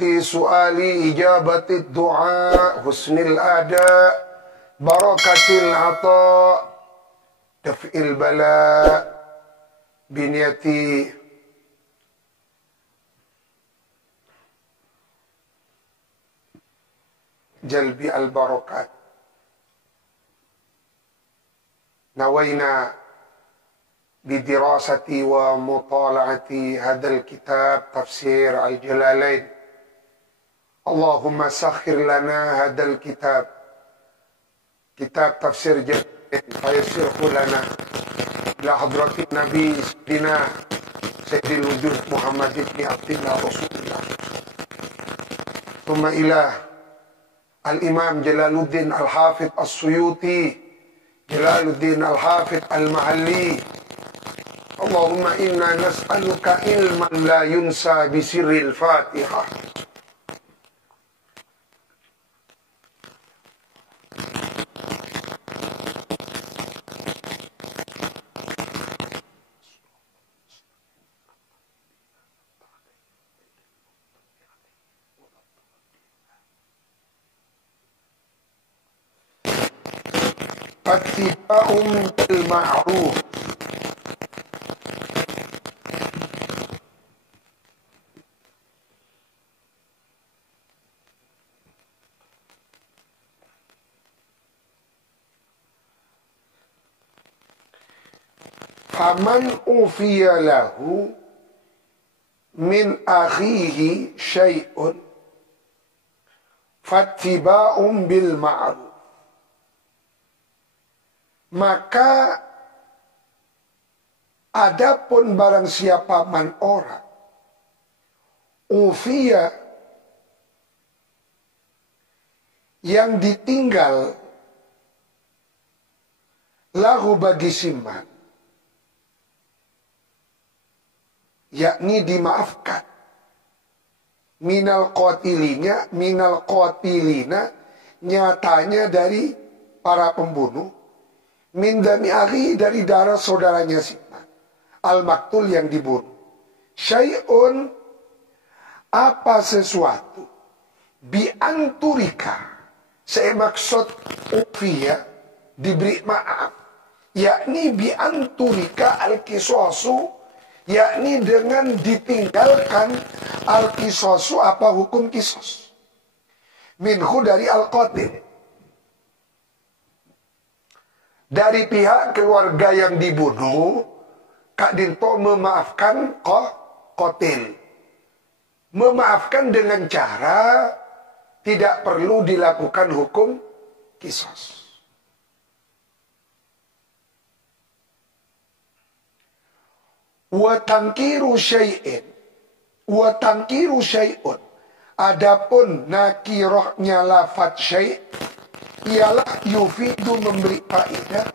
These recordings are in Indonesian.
Hidayati su'ali ijabati du'a husnil ada barakatil ata daf'il bala biniyati jalbi al barakat. Nawaina bidirasati wa mutala'ati hadzal kitab tafsir al-jalalain. Allahumma sakhir lana hadzal kitab tafsir jalalain fayassirhu lana ila hadratin nabi sayyidina sayyidil wujud Muhammad ibn Abdillah Rasulullah thumma ila al-imam Jalaluddin al-Hafidh as-Suyuti Jalaluddin al-Hafidh al-Mahalli. Allahumma inna nas'aluka ilman la yunsa bisirril Fatihah. Fattiba'um bil ma'ruf. Faman ufiya lahu min akhihi syai'un fattiba'um bil ma'ruf. Maka adapun barang siapa man orang ufiya yang ditinggal lahu bagi siman, yakni dimaafkan, minal qatilina nyatanya dari para pembunuh, min dami akhi dari darah saudaranya siman, al maktul yang dibunuh, syai'un apa sesuatu, bi anturika saya maksud ufiyah diberi maaf, yakni bi anturika al kisosu, yakni dengan ditinggalkan al-kisosu apa hukum kisos minhu dari al-qatil, dari pihak keluarga yang dibunuh. Kak Dinto memaafkan qatil, memaafkan dengan cara tidak perlu dilakukan hukum kisos. Wa tankiru syai'un, adapun nakirohnya lafad syai' ialah yufidu memberi faedah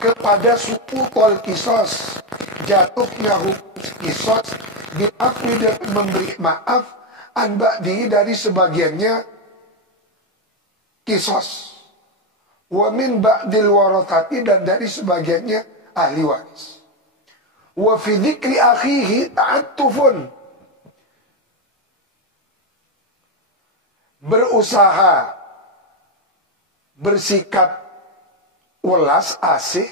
kepada suku tol kisos, jatuhnya hukum kisos, bi'afwi memberi maaf an ba'di dari sebagiannya kisos, wa min ba'dil warathati dan dari sebagiannya ahli waris. Wa fi dzikri akhihi ta'attufun, berusaha bersikap welas asih,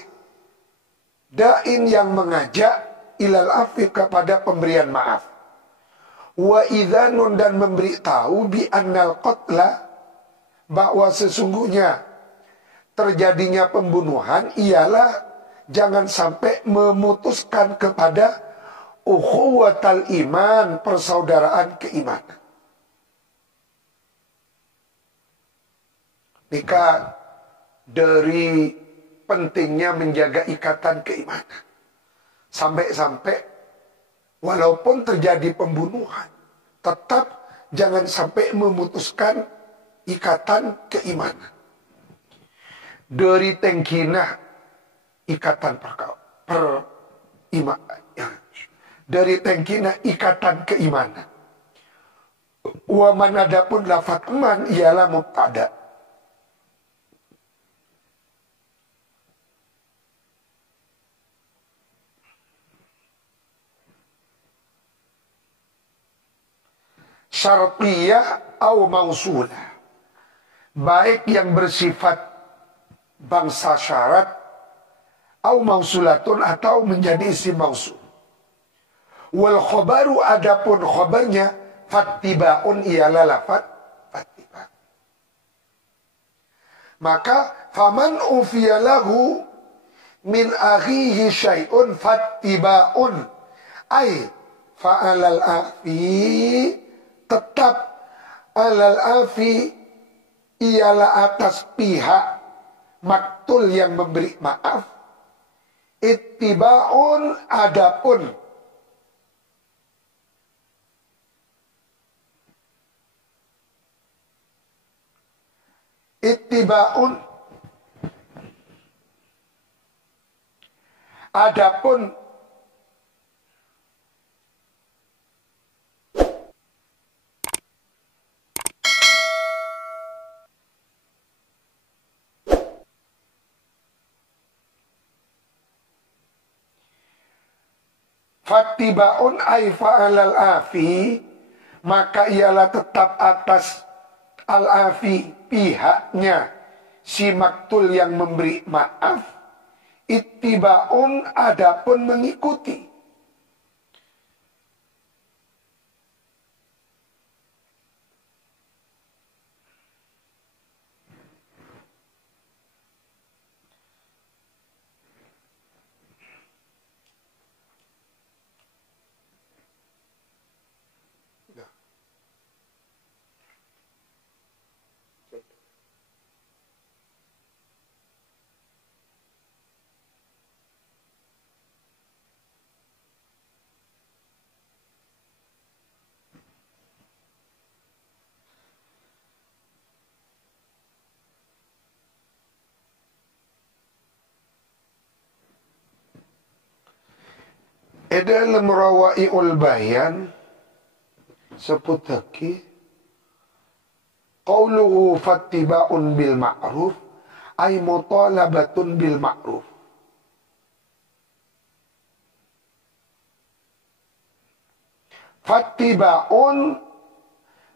dain yang mengajak ilal afi kepada pemberian maaf, wa idzanun dan memberi tahu bi annal qatla bahwa sesungguhnya terjadinya pembunuhan ialah jangan sampai memutuskan kepada ukhuwatal iman, persaudaraan keimanan. Maka dari pentingnya menjaga ikatan keimanan, sampai-sampai walaupun terjadi pembunuhan, tetap jangan sampai memutuskan ikatan keimanan. Dari tengkinah ikatan dari tengkinah ikatan keimanan. Wa man adapun lafaz man ialah mubtada, syartiyah au mausulah, baik yang bersifat bangsa syarat au mausulatun atau menjadi isim mausul. Wal khobaru, adapun khobarnya fattibaun, ialah lafad fattiba. Maka faman ufiyalahu min akhihi syai'un fattibaun, ay fa'alal afi, tetap alal afi, ialah atas pihak maktul yang memberi maaf, ittibaun, adapun ittibaun, adapun fattibaun ay fa'alal afi, maka ialah tetap atas al-afi, pihaknya si maktul yang memberi maaf, ittibaun, adapun mengikuti. Dalam Rawai'ul Bayan sebut lagi qauluhu fattiba'un bil ma'ruf ay mutalabatun bil ma'ruf. Fattiba'un,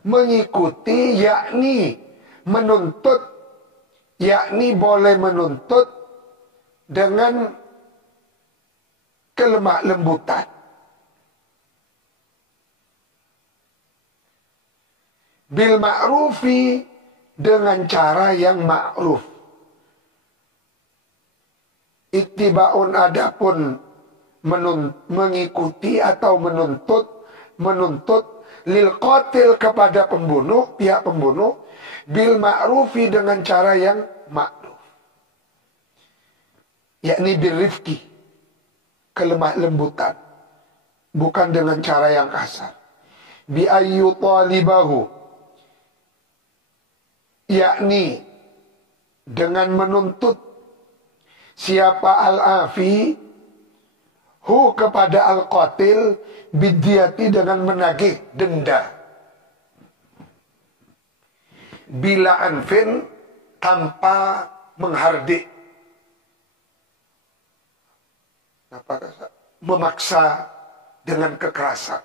mengikuti, yakni menuntut, yakni boleh menuntut dengan kelemah lembutan. Bil ma'rufi, dengan cara yang ma'ruf. Ittiba'un, adapun mengikuti atau menuntut lil qatil, kepada pembunuh, pihak pembunuh, bil ma'rufi, dengan cara yang ma'ruf, yakni bil rifqi, kelemah lembutan, bukan dengan cara yang kasar. Bi ayyu talibahu, yakni dengan menuntut siapa al-afi hu, kepada al-qatil, bidyati, dengan menagih denda, bila anfin, tanpa menghardik, memaksa dengan kekerasan.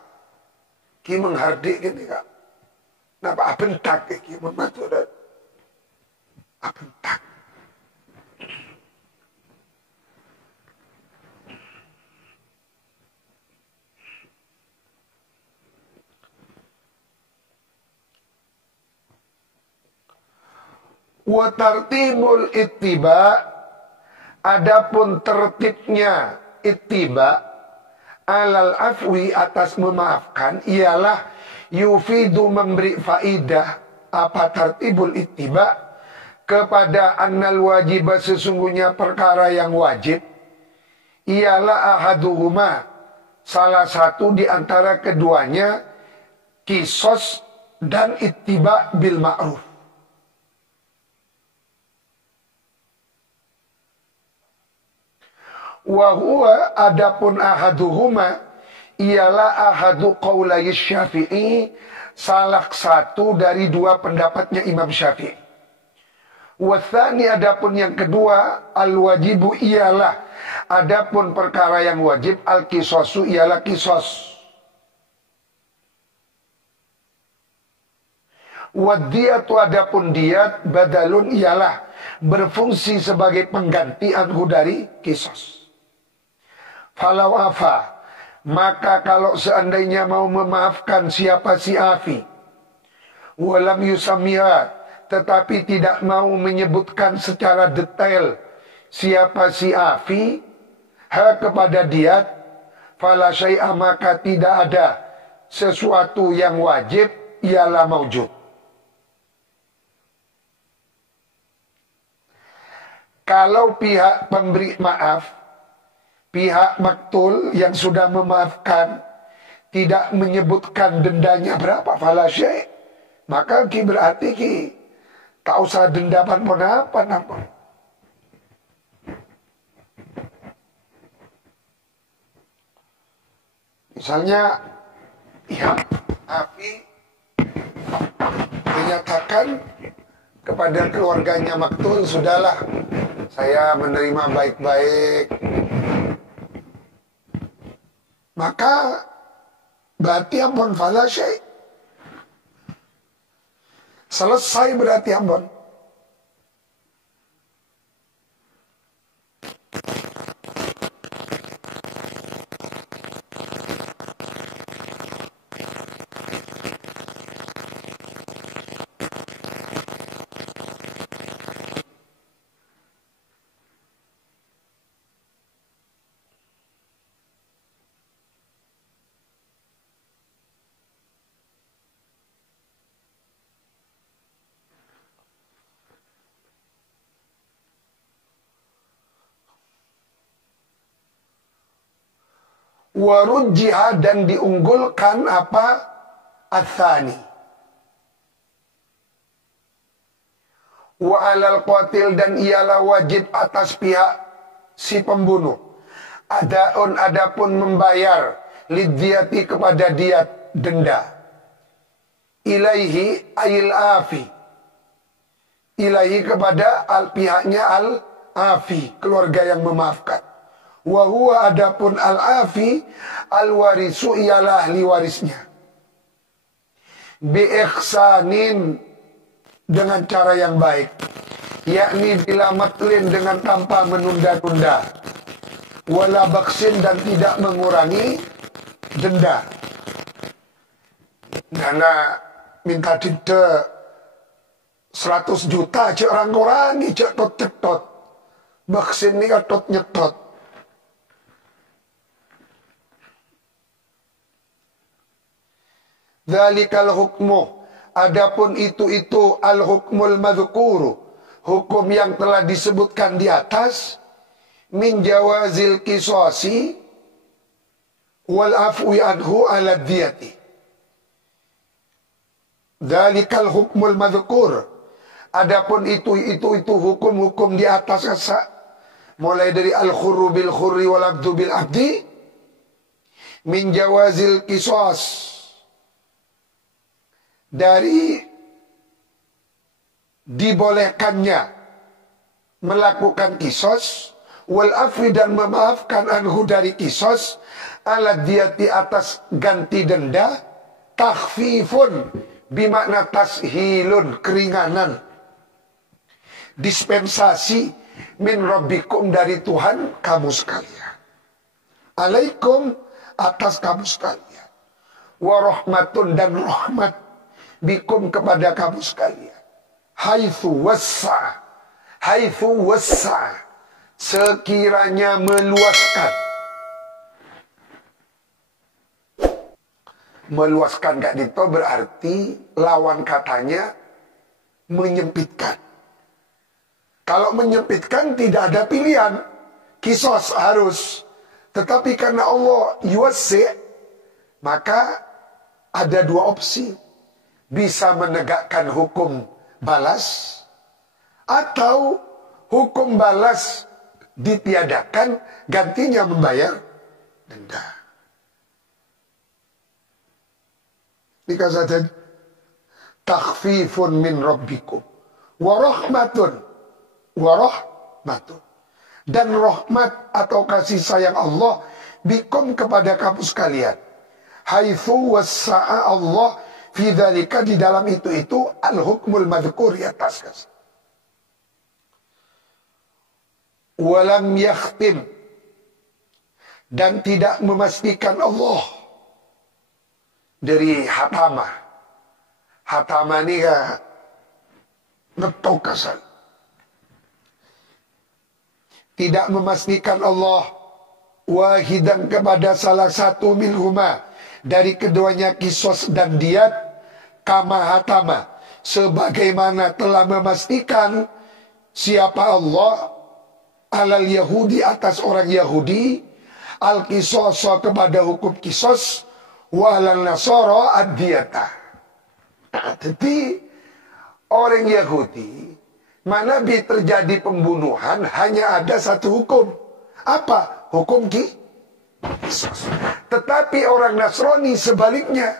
Ki menghardik gini kak, napa abentak ki membantu dan abentak. Wa tartibul ittiba, adapun tertibnya ittiba alal afwi, atas memaafkan, ialah yufidu, memberi faidah. Apa tartibul ittiba? Kepada annal wajib, sesungguhnya perkara yang wajib, ialah ahaduhuma, salah satu di antara keduanya, kisos dan ittiba bil ma'ruf. Wa huwa, adapun ahaduhuma, ialah ahadu qaulai Syafi'i, salah satu dari dua pendapatnya Imam Syafi'i. Wa tsani, adapun yang kedua, al wajibu, ialah adapun perkara yang wajib, al kisosu, ialah kisos. Wadiyatu adapun diat badalun ialah berfungsi sebagai pengganti anhu dari kisos. Falau afa, maka kalau seandainya mau memaafkan siapa si afi, walam yusamiha, tetapi tidak mau menyebutkan secara detail siapa si afi, ha kepada diat, fala syai'a, maka tidak ada sesuatu yang wajib, ialah maujud. Kalau pihak pemberi maaf, pihak maktul yang sudah memaafkan tidak menyebutkan dendanya berapa, fala syai', maka ki berarti ki tak usah dendapan pun apa. Misalnya pihak afi menyatakan kepada keluarganya maktul, sudahlah, saya menerima baik-baik. Maka berarti ampun, fala syai'. Selesai berarti ampun. Warujjiha, dan diunggulkan apa? Atsani. Wa alal qatil, dan ialah wajib atas pihak si pembunuh. Adapun membayar lidyati kepada diat denda. Ilaihi ayil afi. Ilaihi kepada pihaknya al afi, keluarga yang memaafkan. Wa huwa adapun al-afi al-warisu, ialah ahli warisnya. Bi ihsanin, dengan cara yang baik, yakni bila matlin, dengan tanpa menunda-nunda, wala baksin, dan tidak mengurangi denda. Dana minta denda 100 juta, cek orang kurangi, cek tot cetot. Baksin ini tot nyetot. Dzalikal hukmu, adapun itu al hukmul madhkuru, hukum yang telah disebutkan di atas, min jawazil qisasi wal afwi anhu ala diyati. Dzalikal hukmul madhkur, adapun itu hukum-hukum di atas, mulai dari al khurru bil khurri wal abdu bil abdi, min jawazil qisas, dari dibolehkannya melakukan kisos, wal afwi, dan memaafkan anhu dari kisos, ala diyati, atas ganti denda, takhfifun, bimakna tashilun, keringanan, dispensasi, min rabbikum, dari Tuhan kamu sekalian, alaikum, atas kamu sekalian, warahmatun, dan rahmat, bikum, kepada kamu sekalian, haitsu wassa, sekiranya meluaskan. Meluaskan gak dito berarti lawan katanya menyempitkan. Kalau menyempitkan tidak ada pilihan, kisos harus. Tetapi karena Allah yuwassi, maka ada dua opsi. Bisa menegakkan hukum balas, atau hukum balas ditiadakan, gantinya membayar denda. Dikatakan takhfifun min rabbikum wa rahmatun, dan rahmat atau kasih sayang Allah bikum, kepada kamu sekalian, haitsu wassa'a Allah, fi dzalika di dalam itu al-hukmul madhkur di atas. Walam yakhtim, dan tidak memastikan Allah dari hatama. Hatama ini ngetok kasar. Tidak memastikan Allah wahidan kepada salah satu minhuma dari keduanya kisos dan diat, kama hatama, sebagaimana telah memastikan siapa Allah alal Yahudi atas orang Yahudi, al kisoso kepada hukum kisos, walal nasoro ad-diyata. Jadi orang Yahudi mana terjadi pembunuhan hanya ada satu hukum. Apa? Hukum kisos. Tetapi orang Nasrani sebaliknya,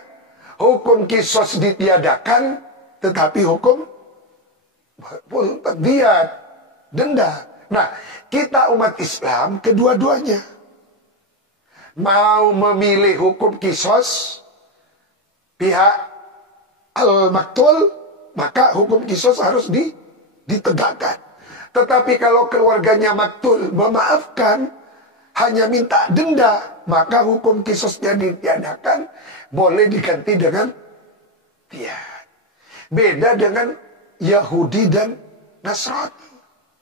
hukum kisos ditiadakan, tetapi hukum diat, denda. Nah, kita umat Islam kedua-duanya. Mau memilih hukum kisos pihak al-maktul, maka hukum kisos harus ditegakkan. Tetapi kalau keluarganya maktul memaafkan, hanya minta denda, maka hukum kisosnya ditiadakan, boleh diganti dengan diat. Beda dengan Yahudi dan Nasrani.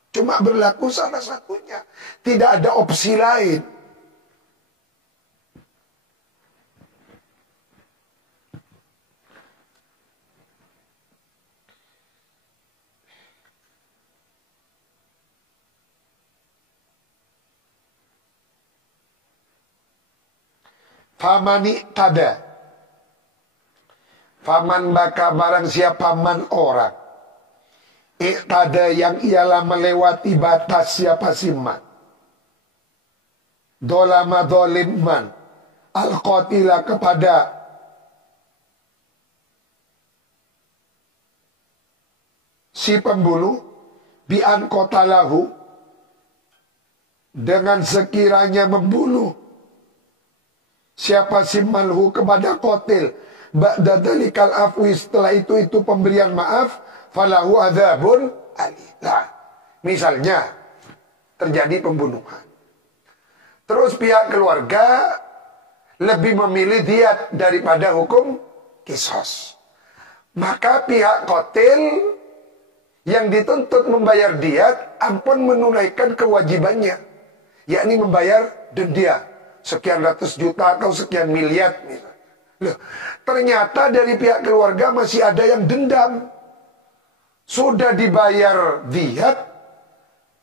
Cuma berlaku salah satunya. Tidak ada opsi lain. Famani tada. Faman maka barang siapa man orang. Iktada yang ialah melewati batas siapa siman. Dolama dolimman. Al-qatila kepada si pembunuh. Bi'an kotalahu. Dengan sekiranya membunuh siapa simanhu kepada qatil. Ba'da dalikal afwi, setelah itu pemberian maaf. Falahu adzabun alim. Nah, misalnya terjadi pembunuhan. Terus pihak keluarga lebih memilih diat daripada hukum kisos. Maka pihak qatil yang dituntut membayar diat ampun menunaikan kewajibannya, yakni membayar denda sekian ratus juta atau sekian miliar misalnya. Loh, ternyata dari pihak keluarga masih ada yang dendam. Sudah dibayar diat,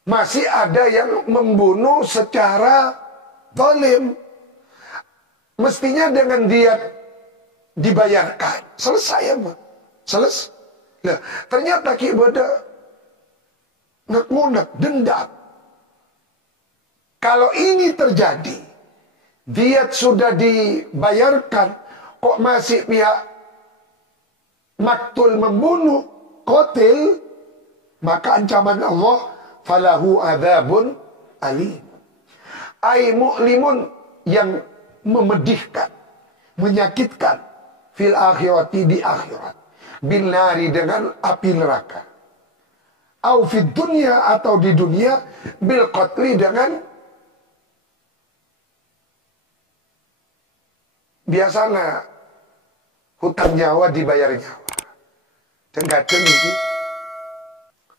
masih ada yang membunuh secara zalim. Mestinya dengan diat dibayarkan. Selesai ya, selesai. Nah, ternyata kibada ngunek dendam. Kalau ini terjadi, diat sudah dibayarkan, kok masih pihak maktul membunuh qatil, maka ancaman Allah falahu adzabun alim. Ai mu'limun, yang memedihkan, menyakitkan, fil akhirati di akhirat, bin nari dengan api neraka. Au fid dunya, atau di dunia, bil qatli dengan biasanya hutang nyawa dibayar nyawa. Dan kadang ini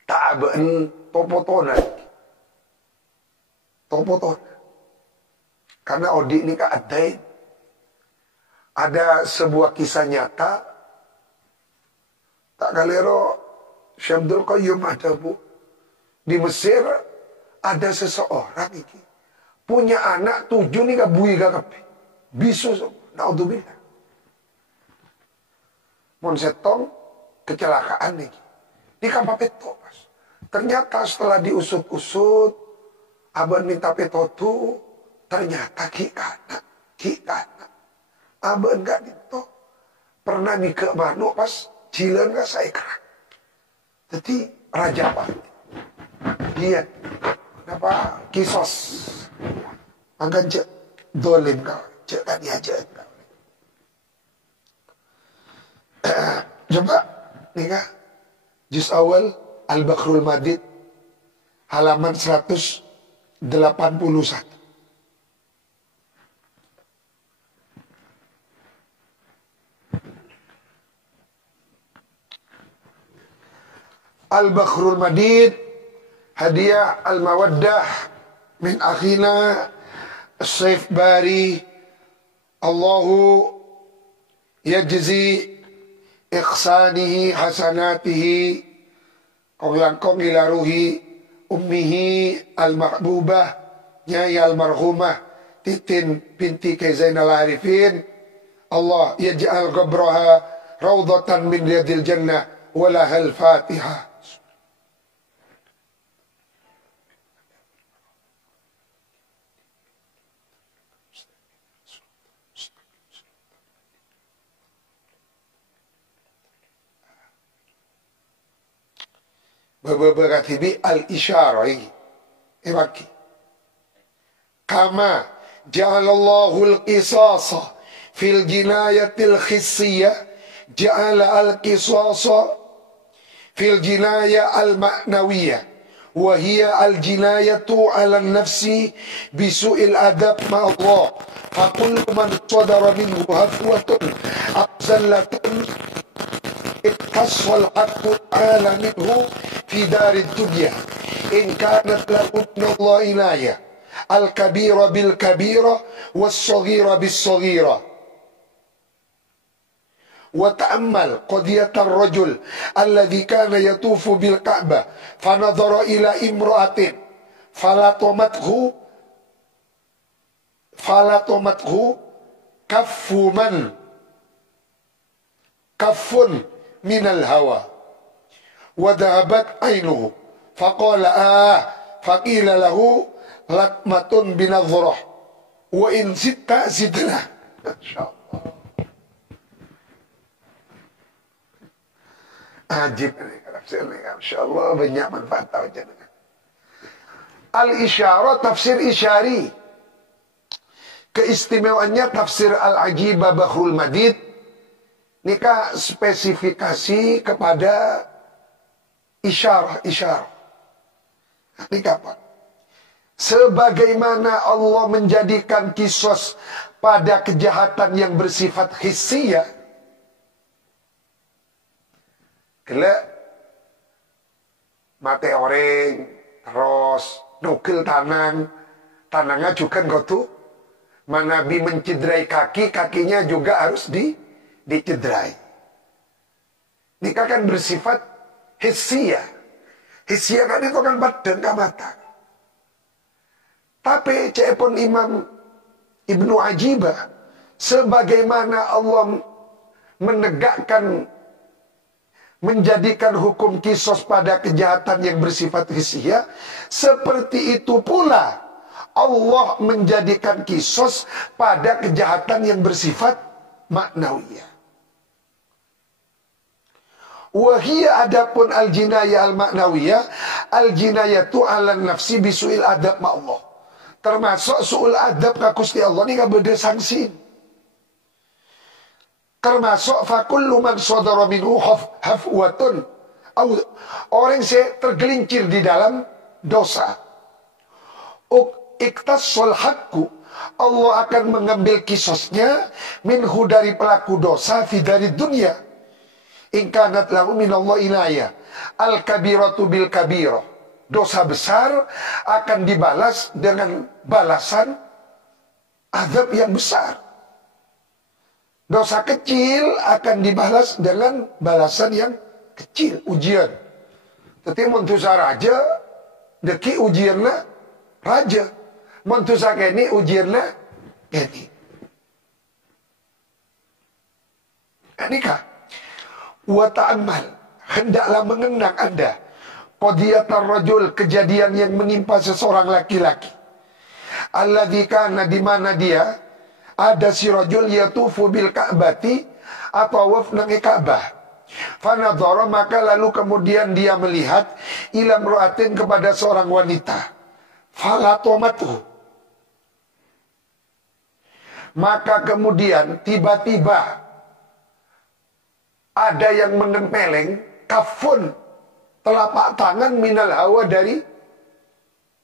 tak aben topotonan. Topoton. Karena Odi ini ada sebuah kisah nyata. Tak kalero Syekh Abdul Qayyum ada bu. Di Mesir ada seseorang ini punya anak 7 nih kabui kakepe. Bisu naudzubillah. Mon setong kecelakaan nih di kampa peto mas. Ternyata setelah diusut-usut, aban minta peto tuh ternyata kikana aban gak itu pernah nih ke mano pas jilan gak saya kerak. Jadi raja pak dia kenapa kisos angkat cek dolim kau cek kan ya cek. Coba nih kak, juz awal Al-Baqarul Madid halaman 181. Al-Baqarul Madid hadiah al-mawaddah min akhina Syekh Bari Allahu yajzi ikhsanihi hasanatihi Qawlangkong ila ruhi ummihi al-mahbubah Nyai al-marhumah Titin binti Zainal Arifin. Allah yaj'al qabraha rawdatan min riyadil jannah walahal fatihah. Berkatibi al-isyarah Iraki kama ja'alallahu al-qisasa fil jinayatil khissiyah ja'ala al-qisasa fil jinayah al-ma'nawiyah wa hiya al-jinayatu 'ala an-nafsi bisu'il adab ma Allah fa kullu man sadara minhu hafwatun abzallatun ittassal haqqu 'ala minhu fi darid dunya in kanat lahu Allah inayah al-kabira bil-kabira was-saghira bis-saghira. Wa ta'ammal qadiyatar rajul alladhi kana yatufu bil Ka'bah fa nadhara ila imra'atin falatomathu kaffun minal hawa wa dhahabat ainuhu faqala faqila lahu latmatun binadhrah wa in sitta zidna. Masyaallah. Ajib ini tafsir ini, masyaallah banyak manfaat tawajan. Al-isyarah tafsir isyari. Keistimewaannya tafsir Al-Ajibah Baqarul Madid nikah spesifikasi kepada isyarah. Nikah apa? Sebagaimana Allah menjadikan kisos pada kejahatan yang bersifat hissiyah. Gelek mate orang terus nukil tanangnya juga ngotu. Manabi mencederai kaki, kakinya juga harus dicederai. Nikah kan bersifat hissiyah. Hissiyah kan itu kan badan ke mata. Tapi cepon Imam Ibnu Ajibah, sebagaimana Allah menjadikan hukum kisos pada kejahatan yang bersifat hissiyah, seperti itu pula Allah menjadikan kisos pada kejahatan yang bersifat maknawiyah. Wahia adapun al-jinayah al-maknawiyah, al-jinayatu ala nafsi bisu'il adab ma Allah. Termasuk su'ul adab ka Gusti Allah ini gak beda sanksi. Termasuk fakullu man sadara minhu hafwatun. Orang yang tergelincir di dalam dosa. Iktassal haqqu. Allah akan mengambil kisosnya minhu dari pelaku dosa fi dari dunia. In kanat lahu minallah inayah. Al-kabiratu bil kabirah. Dosa besar akan dibalas dengan balasan azab yang besar. Dosa kecil akan dibalas dengan balasan yang kecil, ujian. Tapi mentusa raja, deki ujiannya raja. Mentusa kini ujiannya kini. Nikah. Wa ta'ammal, hendaklah mengenang Anda qadiyatar rajul, kejadian yang menimpa seseorang laki-laki. Alladzi kana, di mana dia ada si rajul yatufu bil Ka'bati atau waf nang Ka'bah. Fanadhara, maka lalu kemudian dia melihat ila mru'atin, kepada seorang wanita. Falatomatu, maka kemudian tiba-tiba Ada yang menempeleng kafun, telapak tangan minal hawa dari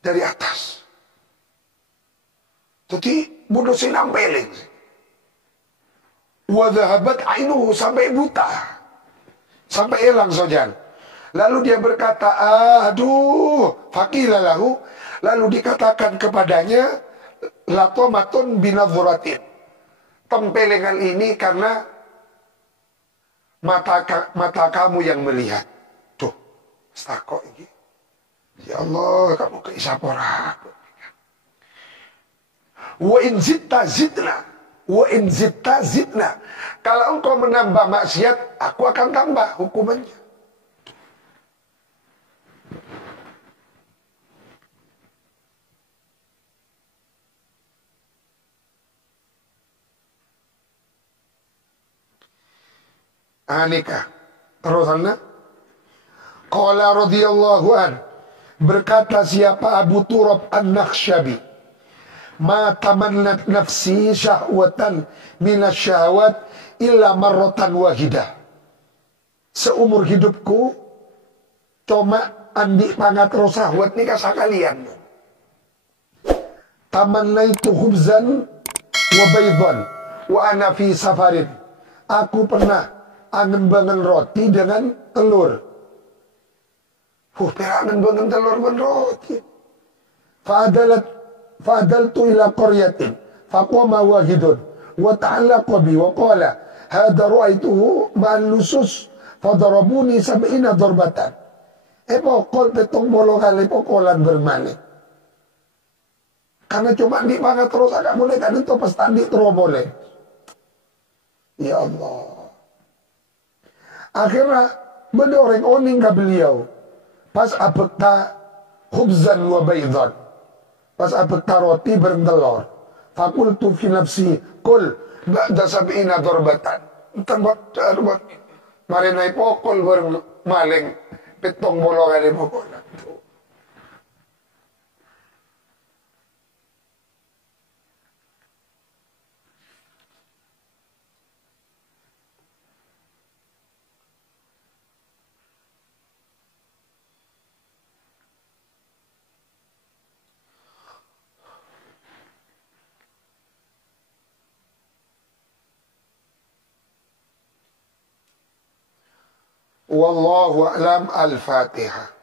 atas. Jadi bunuh si nampeleng. Wa dhahabat ainuhu, sampai buta. Sampai hilang sojan. Lalu dia berkata, aduh, faqila lahu. Lalu dikatakan kepadanya, latomatun binadhuratin. Tempelengan ini karena mata kamu yang melihat. Tuh, stakok ini. Ya Allah, kamu keisapora. Wa in zitta zidna. Wa in zitta zidna. Kalau engkau menambah maksiat, aku akan tambah hukumannya. Anika. Terusannya. Qala radhiyallahu an. Berkata siapa Abu Turab An-Nakhsyabi. Ma tamannat nafsi syahwatan minasyahwat illa marratan wahidah. Seumur hidupku cuma andi pangat rosahwat nikah sakalian. Tamannaitu khubzan wa baydhan wa ana fi safarin. Aku pernah angen-bangen roti dengan telur. Perangan bangen telur dan roti. Fa'adaltu ila qaryatin. Faqama wahidun. Wa ta'allaqa bi wa qala. Hada ru'aituhu ma'al lusus. Fadarabuni sab'ina darbatan. Pokol petong bolo kali pokolan bermalik. Karena cuma di mana terus agak boleh kan itu pas tadi terus boleh. Ya Allah. Akhirnya bedoreng oning ke beliau. Pas abekta khubzan wa baydhan. Pas abekta roti bertelur. Fakultu fi nafsi kul ba'da sab'ina darbatan. Tempat marinai pokol bermaling petong bolo kali pokolan. Wallahu a'lam. Al-Fatihah.